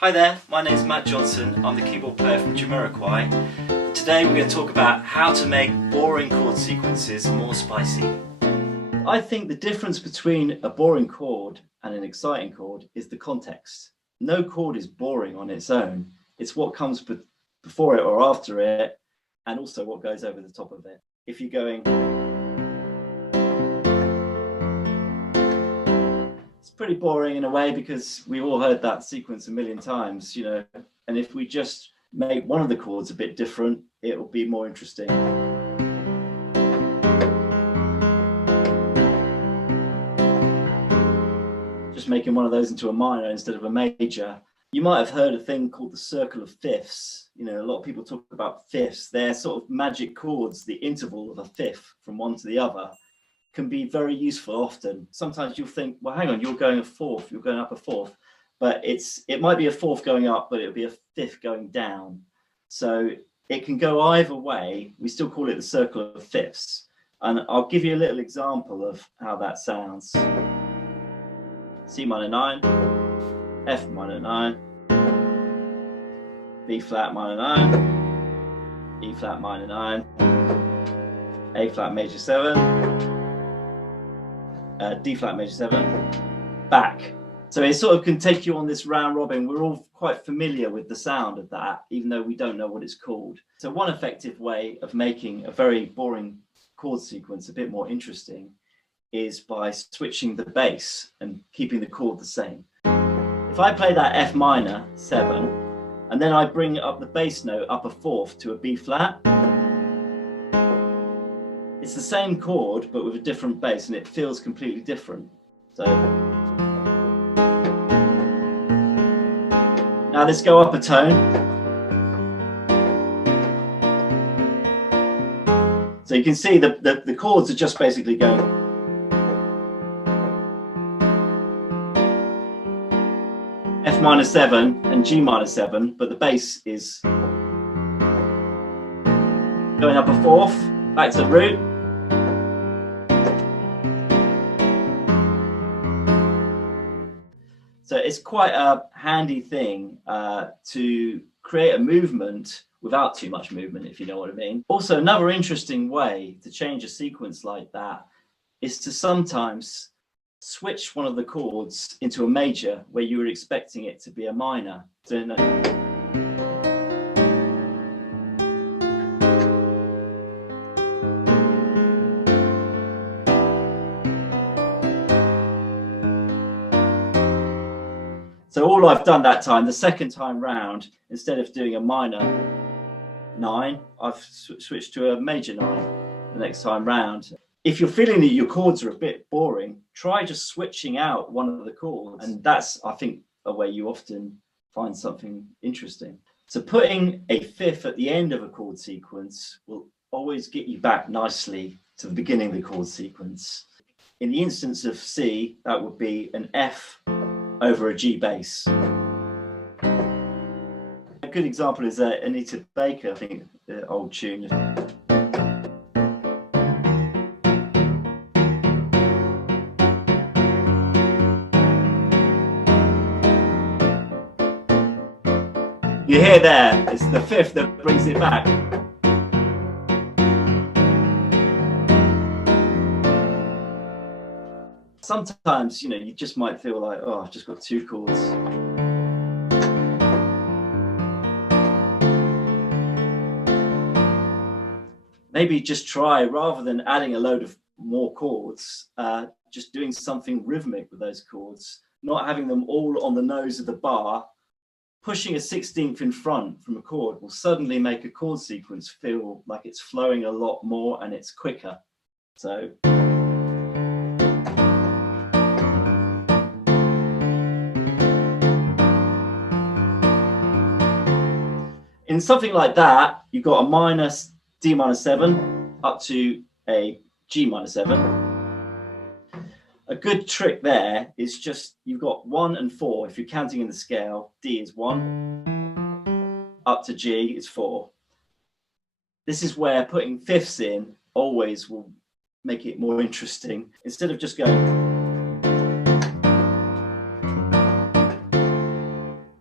Hi there, my name is Matt Johnson. I'm the keyboard player from Jamiroquai. Today we're going to talk about how to make boring chord sequences more spicy. I think the difference between a boring chord and an exciting chord is the context. No chord is boring on its own. It's what comes before it or after it, and also what goes over the top of it. If you're going, it's pretty boring in a way because we've all heard that sequence a million times, and if we just make one of the chords a bit different, it will be more interesting. Just making one of those into a minor instead of a major. You might have heard a thing called the circle of fifths. A lot of people talk about fifths. They're sort of magic chords. The interval of a fifth from one to the other can be very useful often. Sometimes you'll think, well, hang on, you're going a fourth, you're going up a fourth, but it might be a fourth going up, but it'll be a fifth going down. So it can go either way. We still call it the circle of fifths. And I'll give you a little example of how that sounds. C minor 9, F minor 9, B flat minor 9, E flat minor 9, A flat major 7, D flat major 7, back. So it sort of can take you on this round robin. We're all quite familiar with the sound of that, even though we don't know what it's called. So one effective way of making a very boring chord sequence a bit more interesting is by switching the bass and keeping the chord the same. If I play that F minor 7, and then I bring up the bass note up a fourth to a B flat, it's the same chord, but with a different bass, and it feels completely different. So now let's go up a tone. So you can see the chords are just basically going. F minor 7 and G minor 7, but the bass is going up a fourth, back to the root. So it's quite a handy thing to create a movement without too much movement, if you know what I mean. Also, another interesting way to change a sequence like that is to sometimes switch one of the chords into a major where you were expecting it to be a minor. So, so all I've done that time, the second time round, instead of doing a minor 9, I've switched to a major 9 the next time round. If you're feeling that your chords are a bit boring, try just switching out one of the chords. And that's, I think, a way you often find something interesting. So putting a fifth at the end of a chord sequence will always get you back nicely to the beginning of the chord sequence. In the instance of C, that would be an F over a G bass. A good example is Anita Baker, I think, the old tune. You hear there, it's the fifth that brings it back. Sometimes, you just might feel like, oh, I've just got 2 chords. Maybe just try, rather than adding a load of more chords, just doing something rhythmic with those chords, not having them all on the nose of the bar. Pushing a 16th in front from a chord will suddenly make a chord sequence feel like it's flowing a lot more and it's quicker. So in something like that, you've got a minor D minor 7 up to a G minor 7. A good trick there is just, you've got 1 and 4. If you're counting in the scale, D is 1, up to G is 4. This is where putting fifths in always will make it more interesting. Instead of just going,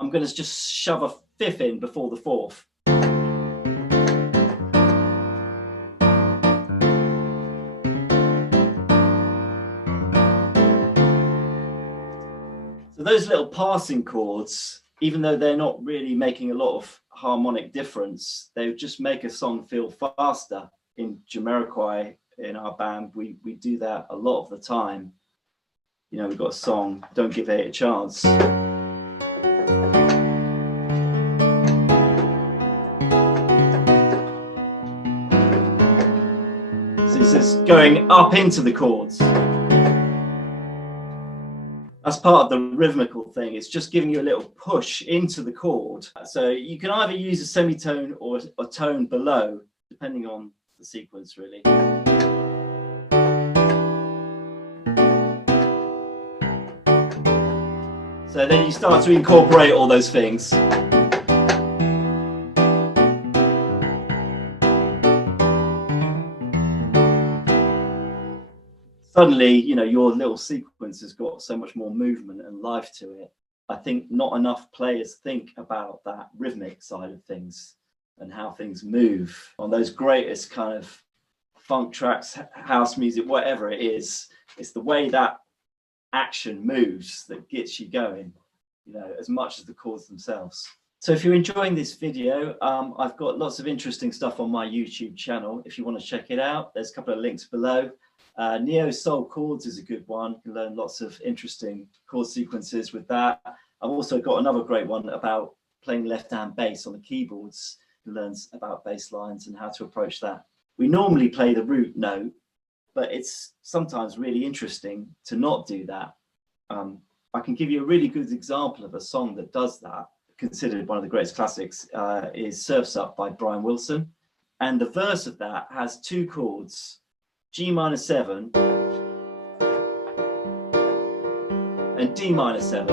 I'm going going to just shove a fifth in before the fourth. So those little passing chords, even though they're not really making a lot of harmonic difference, they just make a song feel faster. In Jamiroquai, in our band, we do that a lot of the time. You know, we've got a song, Don't Give It a Chance. So this is going up into the chords. That's part of the rhythmical thing. It's just giving you a little push into the chord. So you can either use a semitone or a tone below, depending on the sequence, really. So then you start to incorporate all those things. Suddenly, you know, your little sequence has got so much more movement and life to it. I think not enough players think about that rhythmic side of things and how things move. On those greatest kind of funk tracks, house music, whatever it is, it's the way that action moves that gets you going, you know, as much as the chords themselves. So if you're enjoying this video, I've got lots of interesting stuff on my YouTube channel. If you want to check it out, there's a couple of links below. Neo Soul Chords is a good one. You can learn lots of interesting chord sequences with that. I've also got another great one about playing left-hand bass on the keyboards. You learn about bass lines and how to approach that. We normally play the root note, but it's sometimes really interesting to not do that. I can give you a really good example of a song that does that, considered one of the greatest classics, is Surf's Up by Brian Wilson. And the verse of that has two chords, G minor 7 and D minor 7.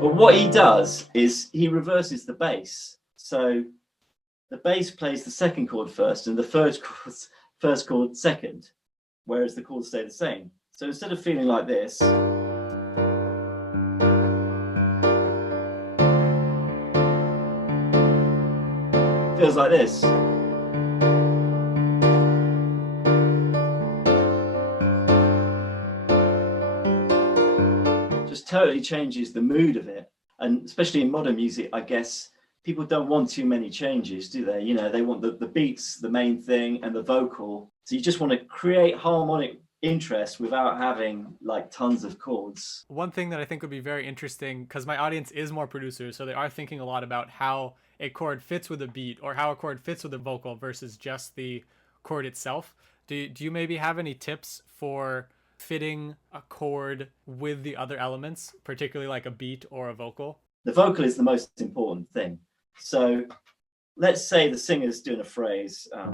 But what he does is he reverses the bass. So the bass plays the second chord first and the first chord second, whereas the chords stay the same. So instead of feeling like this, it feels like this. Just totally changes the mood of it. And especially in modern music, I guess, people don't want too many changes, do they? You know, they want the beats, the main thing, and the vocal. So you just want to create harmonic interest without having like tons of chords. One thing that I think would be very interesting, because my audience is more producers, so they are thinking a lot about how a chord fits with a beat or how a chord fits with a vocal versus just the chord itself. Do you maybe have any tips for fitting a chord with the other elements, particularly like a beat or a vocal? The vocal is the most important thing. So let's say the singer's doing a phrase. You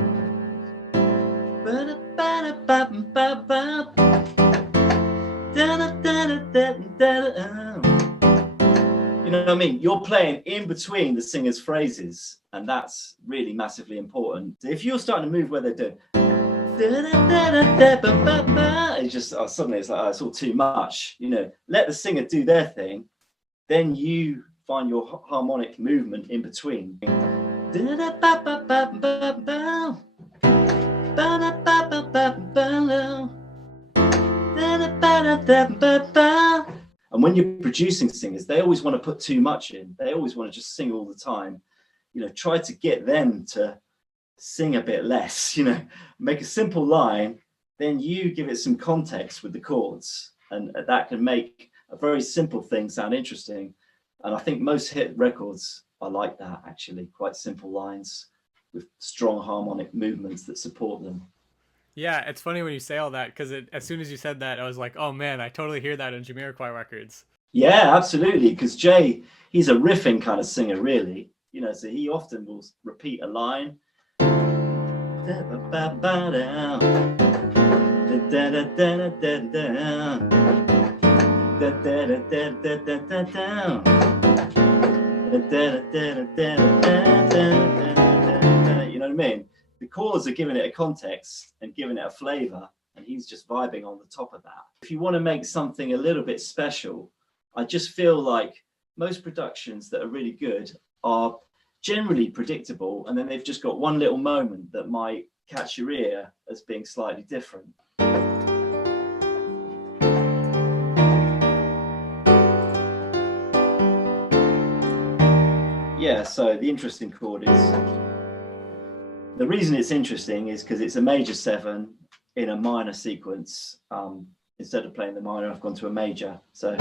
know what I mean? You're playing in between the singer's phrases, and that's really massively important. If you're starting to move where they're doing, it's just suddenly it's like, oh, it's all too much. You know, let the singer do their thing, then you find your harmonic movement in between. And when you're producing singers, they always want to put too much in. They always want to just sing all the time. You know, try to get them to sing a bit less, you know, make a simple line, then you give it some context with the chords, and that can make a very simple thing sound interesting. And I think most hit records are like that, actually, quite simple lines with strong harmonic movements that support them. Yeah, it's funny when you say all that, because as soon as you said that, I was like, oh man, I totally hear that in Jamiroquai records. Yeah, absolutely, because Jay, he's a riffing kind of singer, really. You know, so he often will repeat a line. You know what I mean? The chords are giving it a context and giving it a flavor, and he's just vibing on the top of that. If you want to make something a little bit special, I just feel like most productions that are really good are generally predictable, and then they've just got one little moment that might catch your ear as being slightly different. Yeah, so the interesting chord is, the reason it's interesting is because it's a major 7 in a minor sequence. Instead of playing the minor, I've gone to a major. So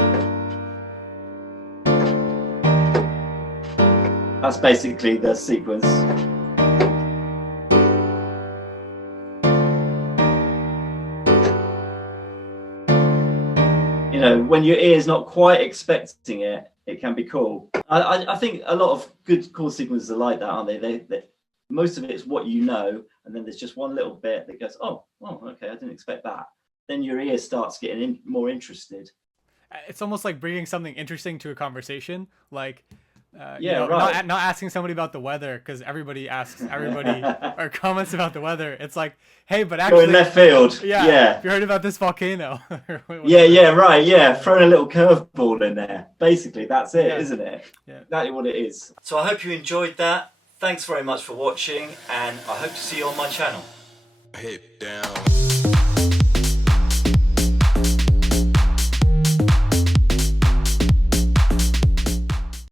that's basically the sequence. You know, when your ear's not quite expecting it, it can be cool. I think a lot of good chord sequences are like that, aren't they? Most of it's what you know, and then there's just one little bit that goes, oh, okay, I didn't expect that. Then your ear starts getting more interested. It's almost like bringing something interesting to a conversation, like Yeah, you know, right. not asking somebody about the weather, because everybody asks everybody or comments about the weather. It's like, hey, but actually, Going left field. yeah, Yeah. have you heard about this volcano? Yeah, right. Yeah, throwing a little curveball in there. Basically, that's it, Yeah. isn't it? Yeah. Exactly what it is. So I hope you enjoyed that. Thanks very much for watching, and I hope to see you on my channel. Hit down.